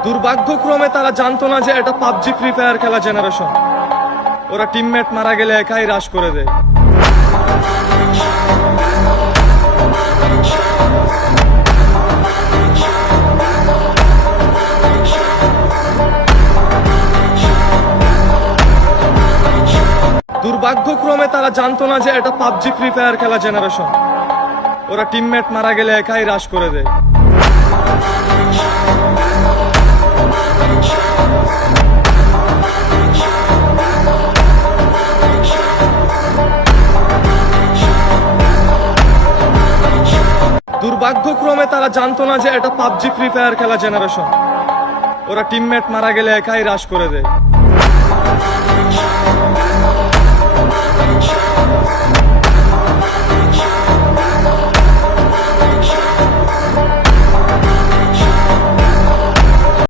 দুর্ভাগ্যক্রমে তারা জানতো না যে এটা পাবজি ফ্রি ফায়ার খেলা জেনারেশন। ওরা টিমমেট মারা গেলে একাই হ্রাস করে দেয়। দুর্ভাগ্যক্রমে তারা জানতো না যে এটা পাবজি ফ্রি ফায়ার খেলা জেনারেশন। ওরা টিমমেট মারা গেলে একাই হ্রাস করে দেয়। দুর্ভাগ্যক্রমে তারা জানতো না যে এটা পাবজি ফ্রি ফায়ার খেলা জেনারেশন। ওরা টিমমেট মারা গেলে একাই হ্রাস করে দেয়।